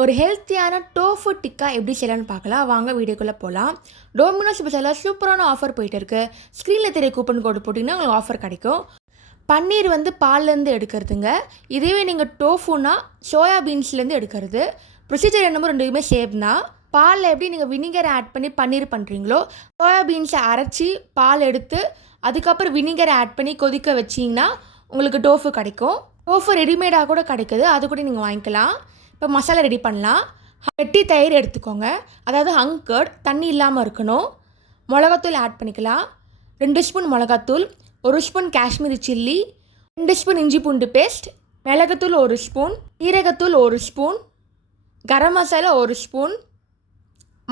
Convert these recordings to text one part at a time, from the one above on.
ஒரு ஹெல்த்தியான டோஃபு டிக்கா எப்படி செய்யலாம்னு பார்க்கலாம். வாங்க வீடியோக்குள்ளே போகலாம் டோமினோஸ் பிசாவில் சூப்பரான ஆஃபர் போயிட்டு இருக்கு. ஸ்க்ரீனில் தெரிய கூப்பன் கோடு போட்டிங்கன்னா உங்களுக்கு ஆஃபர் கிடைக்கும். பன்னீர் வந்து பால்லேருந்து எடுக்கிறதுங்க. இதுவே நீங்கள் டோஃபுனா சோயா பீன்ஸ்லேருந்து எடுக்கிறது. ப்ரொசீஜர் என்னமோ ரெண்டுமே சேம் தான். பாலில் எப்படி நீங்கள் வினிகர் ஆட் பண்ணி பன்னீர் பண்ணுறீங்களோ சோயா பீன்ஸை அரைச்சி பால் எடுத்து அதுக்கப்புறம் வினிகர் ஆட் பண்ணி கொதிக்க வச்சிங்கன்னா உங்களுக்கு டோஃபு கிடைக்கும். டோஃபு ரெடிமேடாக கூட கிடைக்குது. அது கூட நீங்கள் வாங்கிக்கலாம். இப்போ மசாலா ரெடி பண்ணலாம். வெட்டி தயிர் எடுத்துக்கோங்க. அதாவது ஹங்கர்ட் தண்ணி இல்லாமல் இருக்கணும். மிளகாத்தூள் ஆட் பண்ணிக்கலாம். ரெண்டு ஸ்பூன் மிளகாத்தூள் ஒரு ஸ்பூன் காஷ்மீரி சில்லி ரெண்டு ஸ்பூன் இஞ்சி பூண்டு பேஸ்ட் மிளகுத்தூள் ஒரு ஸ்பூன் ஈரகத்தூள் ஒரு ஸ்பூன் கரம் மசாலா ஒரு ஸ்பூன்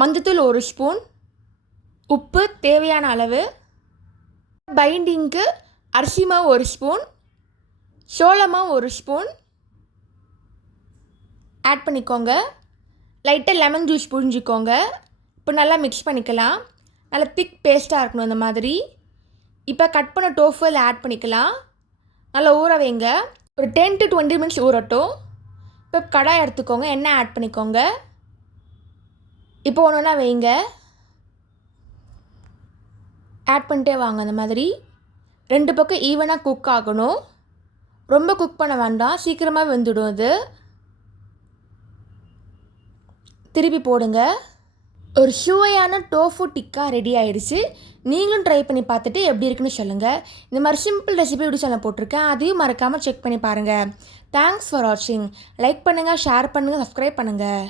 மஞ்சத்தூள் ஒரு ஸ்பூன் உப்பு தேவையான அளவு பைண்டிங்க்கு அரிசி மாவு ஒரு ஸ்பூன் சோள ஒரு ஸ்பூன் ஆட் பண்ணிக்கோங்க. லைட்டாக லெமன் ஜூஸ் புழிஞ்சிக்கோங்க. இப்போ நல்லா மிக்ஸ் பண்ணிக்கலாம். நல்லா திக் பேஸ்ட்டாக இருக்கணும் இந்த மாதிரி. இப்போ கட் பண்ண டோஃபில் ஆட் பண்ணிக்கலாம். நல்லா ஊற வைங்க. ஒரு டென் டு டுவெண்ட்டி மினிட்ஸ் ஊறட்டும். இப்போ கடாய் எடுத்துக்கோங்க. எண்ணெய் ஆட் பண்ணிக்கோங்க. இப்போ ஒன்று ஒன்றா வைங்க. ஆட் பண்ணிட்டே வாங்க அந்த மாதிரி. ரெண்டு பக்கம் ஈவனாக குக் ஆகணும். ரொம்ப குக் பண்ண வேண்டாம். சீக்கிரமாக வெந்துடும் அது. திருப்பி போடுங்க. ஒரு ஹியூவையான டோஃபு டிக்கா ரெடி ஆயிடுச்சு. நீங்களும் ட்ரை பண்ணி பார்த்துட்டு எப்படி இருக்குன்னு சொல்லுங்கள் இந்த மாதிரி சிம்பிள் ரெசிபி எப்படி சொல்ல போட்டிருக்கேன். அதையும் மறக்காமல் செக் பண்ணி பாருங்கள் தேங்க்ஸ் ஃபார் வாட்சிங் லைக் பண்ணுங்கள் ஷேர் பண்ணுங்கள் சப்ஸ்கிரைப் பண்ணுங்கள்